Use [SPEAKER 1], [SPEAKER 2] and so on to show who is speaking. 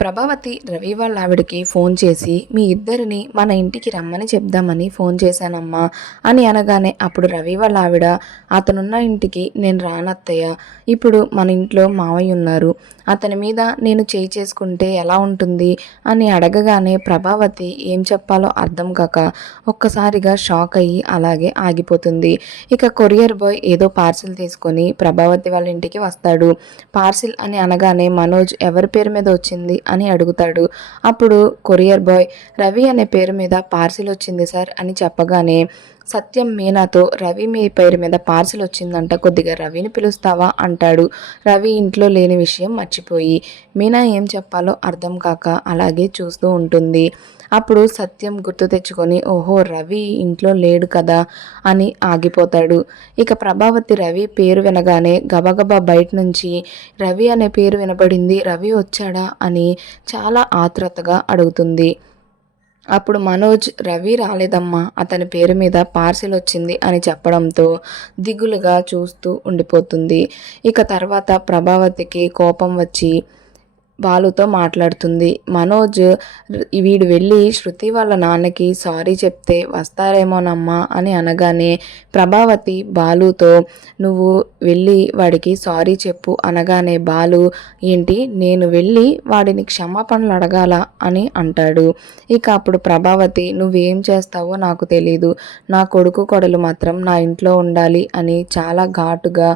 [SPEAKER 1] ప్రభావతి రవి వాళ్ళ ఆవిడకి ఫోన్ చేసి మీ ఇద్దరిని మన ఇంటికి రమ్మని చెప్దామని ఫోన్ చేశానమ్మా అని అనగానే అప్పుడు రవి వాళ్ళ ఆవిడ అతనున్న ఇంటికి నేను రానత్తయ్య ఇప్పుడు మన ఇంట్లో మావయ్య ఉన్నారు. అతని మీద నేను చేయి చేసుకుంటే ఎలా ఉంటుంది? అని అడగగానే ప్రభావతి ఏం చెప్పాలో అర్థం కాక ఒక్కసారిగా షాక్ అయ్యి అలాగే ఆగిపోతుంది. ఇక కొరియర్ బాయ్ ఏదో పార్సిల్ తీసుకొని ప్రభావతి వాళ్ళ ఇంటికి వస్తాడు. పార్సిల్ అని అనగానే మనోజ్ ఎవరి పేరు మీద వచ్చింది? అని అడుగుతాడు. అప్పుడు కొరియర్ బాయ్ రవి అనే పేరు మీద పార్సిల్ వచ్చింది సార్ అని చెప్పగానే సత్యం మీనాతో రవి మీ పేరు మీద పార్సిల్ వచ్చిందంట కొద్దిగా రవిని పిలుస్తావా అంటాడు. రవి ఇంట్లో లేని విషయం మర్చిపోయి మీనా ఏం చెప్పాలో అర్థం కాక అలాగే చూస్తూ ఉంటుంది. అప్పుడు సత్యం గుర్తు తెచ్చుకొని ఓహో రవి ఇంట్లో లేడు కదా అని ఆగిపోతాడు. ఇక ప్రభావతి రవి పేరు వినగానే గబగబా బయట నుంచి రవి అనే పేరు వినబడింది రవి వచ్చాడా అని చాలా ఆత్రుతగా అడుగుతుంది. అప్పుడు మనోజ్ రవి రాలేదమ్మా అతని పేరు మీద పార్సిల్ వచ్చింది అని చెప్పడంతో దిగులుగా చూస్తూ ఉండిపోతుంది. ఇక తర్వాత ప్రభావతికి కోపం వచ్చి బాలుతో మాట్లాడుతుంది. మనోజ్ వీడు వెళ్ళి శృతి వాళ్ళ నాన్నకి సారీ చెప్తే వస్తారేమోనమ్మా అని అనగానే ప్రభావతి బాలుతో నువ్వు వెళ్ళి వాడికి సారీ చెప్పు అనగానే బాలు ఏంటి నేను వెళ్ళి వాడిని క్షమాపణలు అడగాల అని అంటాడు. ఇక అప్పుడు ప్రభావతి నువ్వేం చేస్తావో నాకు తెలీదు. నా కొడుకు కొడలు మాత్రం నా ఇంట్లో ఉండాలి అని చాలా ఘాటుగా